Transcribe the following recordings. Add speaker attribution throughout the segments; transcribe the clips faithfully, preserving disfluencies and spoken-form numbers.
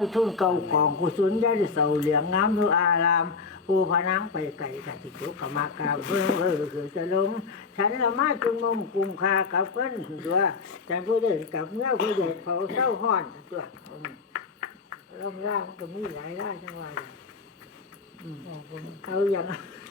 Speaker 1: ทุ่นเก่ากองกุศลยาดิเสาเหลืองงามทุอารามผู้พนังไปไก่กัติจุกมากราบเพิ่งเออคือจะล้มฉันละมาจุงมมกุมคากับเพิ่นตัวฉันผู้เด่นกับเงาผู้เด่นเผาเศร้าห้อนตัวร่มร่างมันก็มีหลายร่างจังหวะเอาอย่าง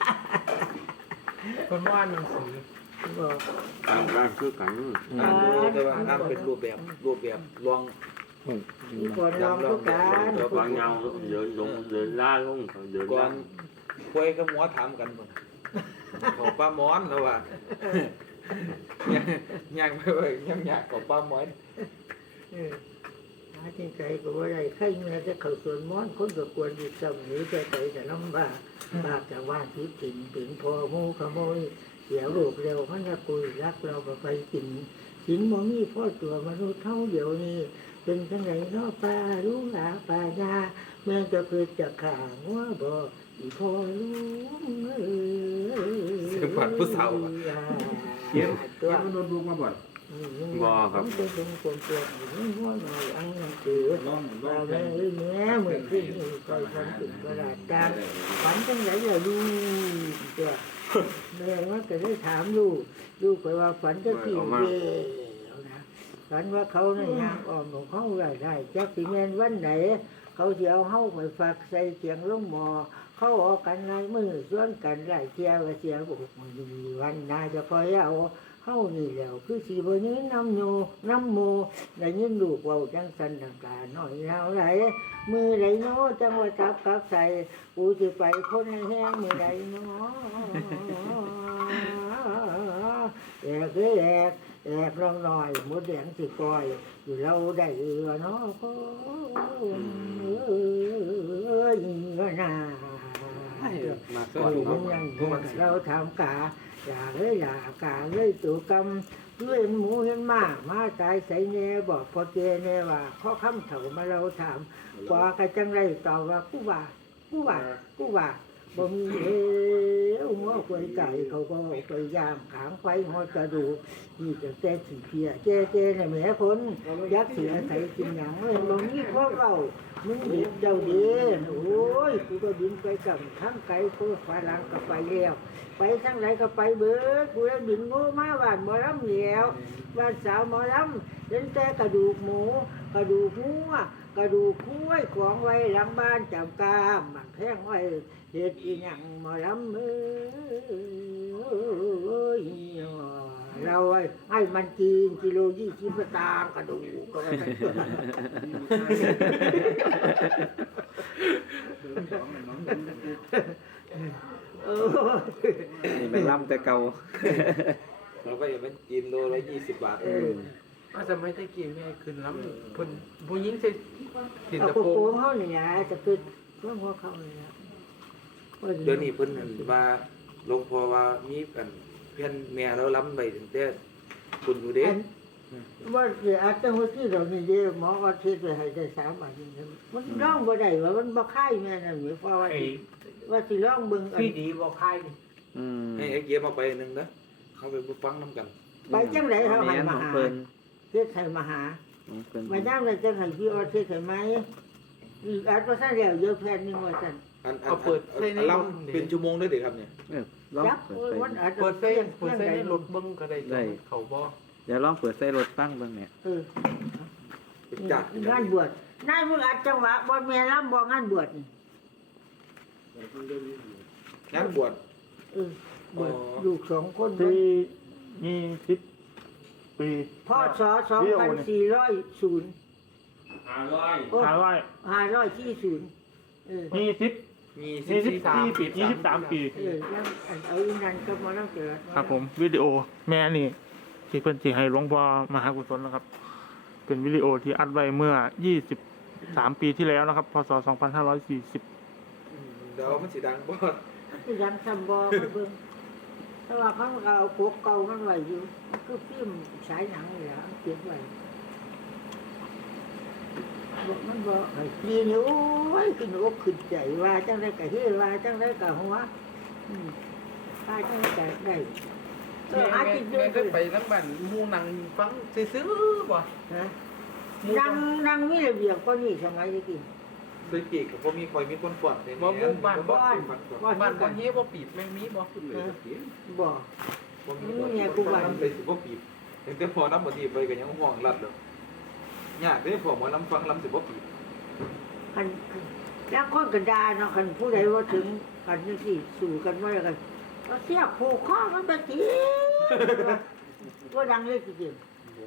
Speaker 2: คนว่าหนังสือ
Speaker 1: บอก
Speaker 3: ต่างกันคือกัน
Speaker 4: อ่านดูแต่ว่าอ่านเป็นรูปแบบรูปแบบลอง
Speaker 1: มีคนลองทุกการ
Speaker 3: บางเงาเดินลงเดินล่าลงเดิน
Speaker 4: ก่อ
Speaker 3: ล่าน
Speaker 4: คุยกับหมอถามกันบ่ขอป้าหมอนแล้วว่ายังยังไปว่ายังอยากขอป้าหมอน
Speaker 1: เออหาที่ใจก็ว่าได้ใครเมื่อจะเข้าส่วนม้อนคนก็ควรดีสมหรือใจใจแต่ลำบากบากจากว่าที่กินถึงพอมูขโมยเสียรูปเร็วมันจะกุยรักเราก็ไปกินสินมมีพ่อตัวมนุษย์เท่าเดียวนี้เป็นทั้งไหนนอปลาลูกหลาปลายาแม่จะเกิดจากข่างัวบ่อีพ่อลุงเอ้ย
Speaker 4: เสียงฝันผู้สาวอะ
Speaker 1: เยี่ยมตัว
Speaker 2: มันโดนลูกมาบ่อย
Speaker 3: บ่ครับ
Speaker 1: ผมเป็นคนคนตัวนี่หัวหน่อยอังยังตือ
Speaker 2: ร้องร้อ
Speaker 1: มาง เลยแม่เหมือนที่นี่คอยฝันถึงกระดาษดำฝันจังไหนล่ะลูกตัวแม่ว่าก็ได้ถามลูกลูกไปว่าฝันจะกี่เดียวนะฝันว่าเขาเนี่ยยางอ่อมของเขาได้ได้จักสิแมนวันไหนเขาเสียวเฮาไปฝากใส่เสียงลงหมอเขาออกกันในมือส่วนกันไล่เสียว่าเสียบุกมันดีวันนาจะคอยเอาเฮานี่แล้วคือสีบนี้น้ำโยน้ำโมได้ยินลูกเว้าจังสันต่างกาหน่อยแล้วไหลมือไหลโนจังว่าจับกับใส่กูจะไปคนให้แห้งมือไหลโนแอกเลยแอกแอกลองหน่อยมดแดงสิกอยอยู่เราได้เออเนาะเอ้ยนา
Speaker 4: มาส
Speaker 1: ก็
Speaker 4: อน
Speaker 1: อยู่
Speaker 4: เนาะ
Speaker 1: ยังเราทำกาอย่าเลยอย่ากาเลยตัวกำเลื่อนหมูเห็นมามาตายใส่เน่บอกพอเจเน่ว่าข้อคำเถามาเราถามกว่ากะจังไรตอบว่ากูว่ากูว่ากูว่าบ่มีเอ๋หัวควายไก่เขาก็ไปย่างขางไฟหอดกระดูกนี่จะแก้ขี้เพียเจเจเนี่ยแหมคนยักษ์เสียใส่กินหยังเลยบ่มีพวกเรามึงบินเจ้าดีโอ้ยกูก็บินไปกับทั้งไก่กูฝรั่งก็ไปแล้วไปทั้งไหนก็ไปเบิดกูได้บินงูมาบ้านหมอลำเหลียวบ้านสาวหมอลำเห็นแต่กระดูกหมูกระดูกหัวกระดูกคุ้ยของไว้หลังบ้านจำกามมันแพงไว้เฮ็ดอีหยังหมอลำเอ้ยเราให้มันกินกิโลยี่สิบตางกระดูกก็ไม่ได้เออ
Speaker 5: นี่มันล่ำแต่เก่า
Speaker 4: เราก็อย่าไปกินโลละยี่สิบบาท
Speaker 1: เออ
Speaker 2: อาจจะไม่ได้กินแม่คืนล้ำคนผู้หญิงใส่ติด
Speaker 1: เอา
Speaker 2: ตะ
Speaker 1: โก
Speaker 2: โพ
Speaker 1: โปรง
Speaker 2: ง
Speaker 1: เขาเนี่ยจะคือเรื่องหัวเขาเลยนะ
Speaker 4: เดี๋ยวนี้เพิ่นนั่นว่าหลวงพ่อว่ามีกันเพื่อนแม่เราล้ำไปถึงแต่คุณอยู่เด้
Speaker 1: ว่าเดี๋ยวอาจจะหัวที่เรานี่เดี๋ยวหมออาทิตย์ไปให้ได้สามบาทนี่มันร้องบ่ได้ว่ามันบ่ค่ายแม่นั่นหมายความว่าสิว่าสิร้องเบิ่งอัน
Speaker 2: พี่ดีบอกใครนี่
Speaker 5: อืม
Speaker 4: ให้ไอ้เกียร์มาไปหนึ่งนะเขาไปฟังน้ำกัน
Speaker 1: ไปจังไดเขาให้มา
Speaker 5: ของ
Speaker 1: หา
Speaker 5: เพิ่น
Speaker 1: เฮ็ดให้มาหา
Speaker 5: ของเพิ่น
Speaker 1: มาย่างเลยจังให้พี่อาทิตย์ให้ไหมอีกอาจจะซั่นแล้วเยอะแผ่นนึงว่าซั่น
Speaker 4: อันอันอันล้ำเป็นชั่วโมงได้เด็กครับเนี่ย
Speaker 5: เออลอง
Speaker 1: จัก
Speaker 5: เปิด
Speaker 1: โอ้ย
Speaker 5: ไฟ
Speaker 1: มันอาจจะ
Speaker 2: เปิดไฟ
Speaker 1: เสียง
Speaker 2: เปิดไฟในรถเบิ้งก็ได้เขาบ่
Speaker 5: เดี๋ยวลองเปิดไฟรถฟังเบิ่งเนี่ย
Speaker 1: เออ
Speaker 4: เป็นจัด
Speaker 1: งานบวชนายมึงอาจจังหวะบ่แม่นลำบ่งานบวชนี่
Speaker 4: งานบวช
Speaker 1: เออบวชลูกสองคน
Speaker 6: ที่ยี่สิบปี
Speaker 1: พ่อสอสองพันสี่ร้อยศูนย์
Speaker 3: ห้าร้อย
Speaker 6: ห้าร้อย
Speaker 1: ห้าร้อยที่ศูนย์เออ
Speaker 6: ยี่สิบ
Speaker 4: มี
Speaker 6: ยี่สิบ
Speaker 4: สาม
Speaker 6: สี่ปียี่สิบสามปี
Speaker 1: เออแล้วอันเอาอีนั่นก็มาแล้วเกิด
Speaker 6: ครับผมวิดีโอแม่นี่ที่เพิ่นสิให้หลวงพ่อมหากุศลนะครับ เป็นวิดีโอที่อัดไว้เมื่อยี่สิบสามปีที่แล้วนะครับพศสองพันห้าร้อยสี่สิบ
Speaker 4: เดี๋ยวมันสีดังบ่
Speaker 1: ที่ยังทำบ่มาเบิ่งแต่ว่าเขาก็เอาพวกเก่ามันไว้อยู่มันคือฟิล์มฉายหนังนี่แหละเก็บไว้บอกมันบ่ไอ้ปีนี่โอ้ยขึ้นอกขึ้นใจว่าจังได๋ก็เฮ็ดว่าจังได๋ก็หัวอืมว่าจังได๋ก็ได้เออหา
Speaker 2: แม่
Speaker 1: กินเย
Speaker 2: แม่
Speaker 1: อะ
Speaker 2: ก็
Speaker 1: เลย
Speaker 2: ไปน้ำบ้านมูนังฟังซื้อบ่
Speaker 1: นะนั่งนั่งมีระเบียบก็นี่สมัยที่กิน
Speaker 4: ซื้อกี่ก็บ่มีคอยมีคนปวดเลย
Speaker 2: บ่หมู่บ้านบ่
Speaker 1: บ้าน
Speaker 2: บ้านบ่เฮบ่ปิดไม่มีบ่
Speaker 1: บ่
Speaker 4: บ่มีเนี่ยกูว่าไปสิบ่ปีบแต่พอน้ำบ่ดีไปก็ยังห่วงรัดแล้วยากเด้พอหมอลำฟังลำสิบ่ปีบ
Speaker 1: คันแล้วคนกันดาเนาะคันผู้ใดว่าถึงกันนี่สิสู่กันว่ากันเอาเสียผูกคอมันไปทีว่าดังเลยจริง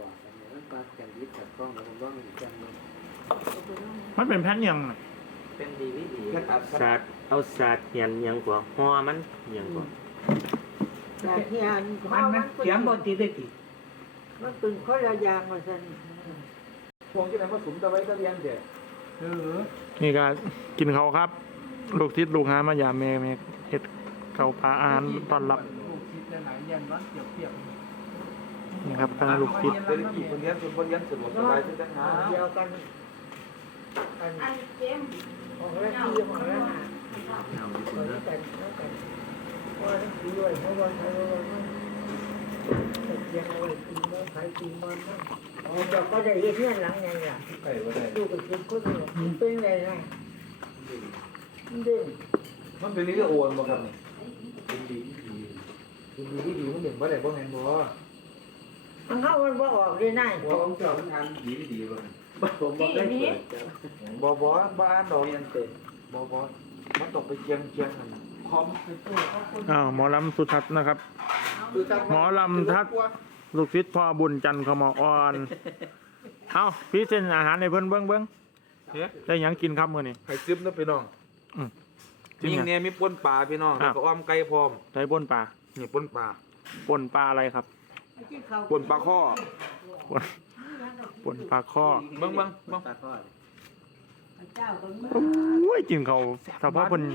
Speaker 6: มันเป็นแผ่นยังไง
Speaker 2: เป็นดีวิธี
Speaker 4: แค่ตัด
Speaker 3: ศาสตร์เอาศาสตร์เหียนหยังกว่าฮอมันหยังกว่า
Speaker 1: ๆแต่ที่อันเขามัน
Speaker 2: เสียงบ่ติดได้ติ
Speaker 1: มันเป็นคนละอย่างว่าซั่น
Speaker 4: พวงที่ไหนผสมตะไว้ตะเลียนเด้
Speaker 2: เออ
Speaker 6: นี่ก็กินเขาวครับ ลูกทิศลูกหามายามแม่แม่เฮ็ดเขาวปลาอานต้อนรับ
Speaker 2: ลูกคิดหลายอย่างร้อนเปรียบ
Speaker 6: นี่ครับคณะลูกทิศ
Speaker 4: เศรษฐกิจคนเรียนส่วนคนเรียนสะดวกสบายที่จะหา
Speaker 1: เดียวกันอัน
Speaker 7: อันเจม
Speaker 1: ของละที่ของละหาคนละกันแล้วกันว่าทั้งปีด้วยเพราะว่าใครว่ามันเสียงเอาไว้ตีมันขายตีมันนั่นอ๋อเจ้าก็ได้เฮ็ดเฮือนหลังไงล่ะ
Speaker 4: ไก่บ่ได้
Speaker 1: ลูกก็เป็นคนหนึ่งเป็นไงนะเด้ง
Speaker 4: มันเป็นนี่ก็โอนบ่ครับนี่เป็นดีดีเป็นดีดีมันเด่นบ่ได้บ่แม่นบ่
Speaker 1: มันเข้ามันบ่ออกเลยนาย
Speaker 4: บ่ของเจ้ามันทานดีดีบ่ผม
Speaker 7: ที่นี้
Speaker 4: บ่บ่บ้านดอกเรียนเต็มบ่บ่มันตกไปเจียงเจียงนั่นคอม
Speaker 6: อ้าวหมอลำสุทัศน์นะครับ หมอลำทัศน์ลูกศิษย์พ่อบุญจันทร์ขมออ่อน เอ้าพี่เส้นอาหารในเพิ่นเบิ้งเบิ้งได้หยังกินครับมื้อนี้
Speaker 4: ไข่ซึมนะพี่น้อง
Speaker 6: อืม
Speaker 4: มีเนี่ยมีป่นปลาพี่น้องแล้วก็อ้อมไก่พร้อม
Speaker 6: ได้ป่นปลา
Speaker 4: นี่ป่นปลา
Speaker 6: ป่นปลาอะไรครับ
Speaker 4: ป่นปลาข้อ
Speaker 6: ป่นป่นปลาข้อ
Speaker 4: เบิ่งเบิ่งเบิ่ง
Speaker 1: เจ้าก็มี
Speaker 6: โอ้ยกินเขาวถ้าพ่อเพิ่น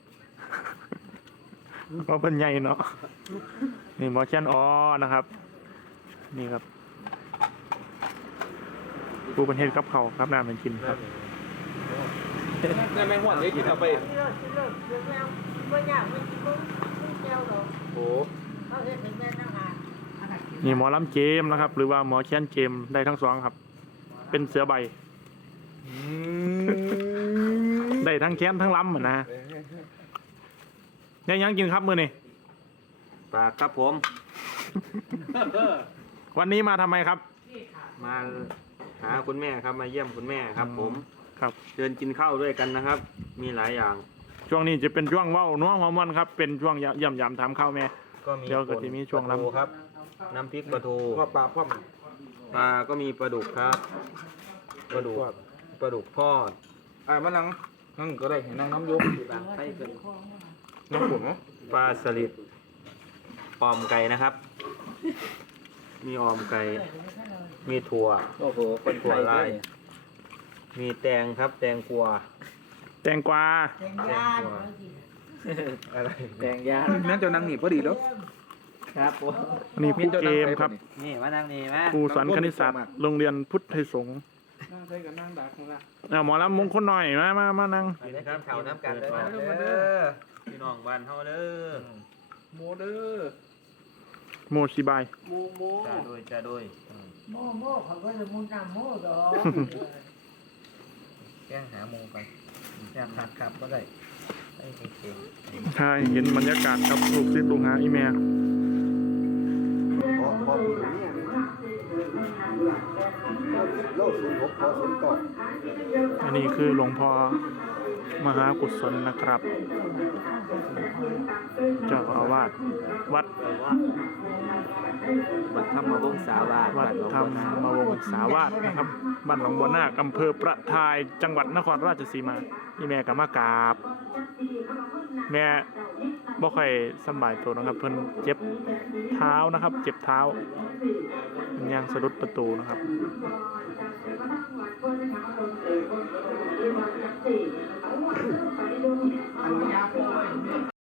Speaker 6: พ่อเพิ่นใหญ่เนาะนี่หมอแช่นอ๋อนะครับ นี่ครับผู้เป็นเฮ็ดกับเขาวครับน้ำมันกินครับ
Speaker 4: นี่แม่งหวานเลยกินเอาไป
Speaker 1: เลิกเลิกเลิกเลิกแล้วบ่ยากไม่บ่ไม่แก้วดอก
Speaker 4: โอ้
Speaker 1: เขาเฮ็ดให้แม่นั่งหา
Speaker 6: นี่หมอลำเจมส์นะครับ หรือว่าหมอแช่นเจมส์ได้ทั้งสองครับ เป็นเสือใบ ได้ทั้งแค้นทั้งลำอะนะได้หยังกินครับมื้อนี้
Speaker 3: ปากครับผม
Speaker 6: วันนี้มาทำไมครับ
Speaker 3: มาหาคุณแม่ครับมาเยี่ยมคุณแม่ครับ ผม
Speaker 6: ครับ
Speaker 3: เชิญกินข้าวด้วยกันนะครับ มีหลายอย่าง
Speaker 6: ช่วงนี้จะเป็นช่วงเว้านัวหัวมันครับ เป็นช่วงเยี่ยมยามถามข้าวแม่
Speaker 3: ก็มี
Speaker 6: เดี๋ยวก็จะมีช่วงลำ
Speaker 3: ปลาทูครับ น้ำพริกปลาทู
Speaker 4: ว่าปลาพ่อม
Speaker 3: ปลาก็มีปลาดุกครับปลาดุกปลาดุกทอด
Speaker 4: อ่ามานั่งนั่งก็ได้ให้นั่งน้ำยกน้ำผมเนาะ
Speaker 3: ปลาสลิดออมไก่นะครับ มีออมไก่ มีถั่ว
Speaker 5: โอ้โห คน
Speaker 3: ถั่ว
Speaker 5: ไทย
Speaker 3: ลาย มีแตงครับ แตงกวา
Speaker 6: แตงกวา
Speaker 1: แข่งยาน
Speaker 3: อะไร
Speaker 5: แดงยา
Speaker 4: นั่นเจ้านั่งนี่พอดีแล้ว
Speaker 5: ครับผม
Speaker 6: อันนี้ครูเกมครับ
Speaker 5: นี่มานั่งนี่มา
Speaker 6: ครูสอนคณิตศาสตร์โรงเรียนพุทธไทยสงฆ์
Speaker 2: นั่งใช้กับนั่งดักนั่นล่ะ
Speaker 6: เอาหมอลำมงคลหน่อยมามามานั่ง
Speaker 3: กินครับข้าวน้ำกันเด้อ
Speaker 2: มาเด้อ
Speaker 3: พี่น้องบ้านเฮาเด้อ
Speaker 2: โมเด้อ
Speaker 6: โมชิบาย
Speaker 2: โมโม
Speaker 3: จ้าโดยจ้าโดย
Speaker 1: โม่โม่เขาก็จะมุนน้ำโม่ดอก
Speaker 5: แย่งหาโมงไปแย่งหักครับก็ได้ไอ้เก่ง
Speaker 6: ใช่เห็นบรรยากาศครับลูกศิษย์ลูกหาอีเมลอันนี้คือหลวงพ่อมหากุศลนะครับ เจ้าอาวาสวัด
Speaker 5: วัดธรรมวงศาวาส
Speaker 6: วัดธรรมวงศาวาสนะครับบ้านหนองบัวนาคอำเภอประทายจังหวัดนครราชสีมาอีแม่กับมากราบ แม่บ่ค่อยสำบายตัวนะครับ เพิ่นเจ็บเท้านะครับ เจ็บเท้ายังสะดุดประตูนะครับ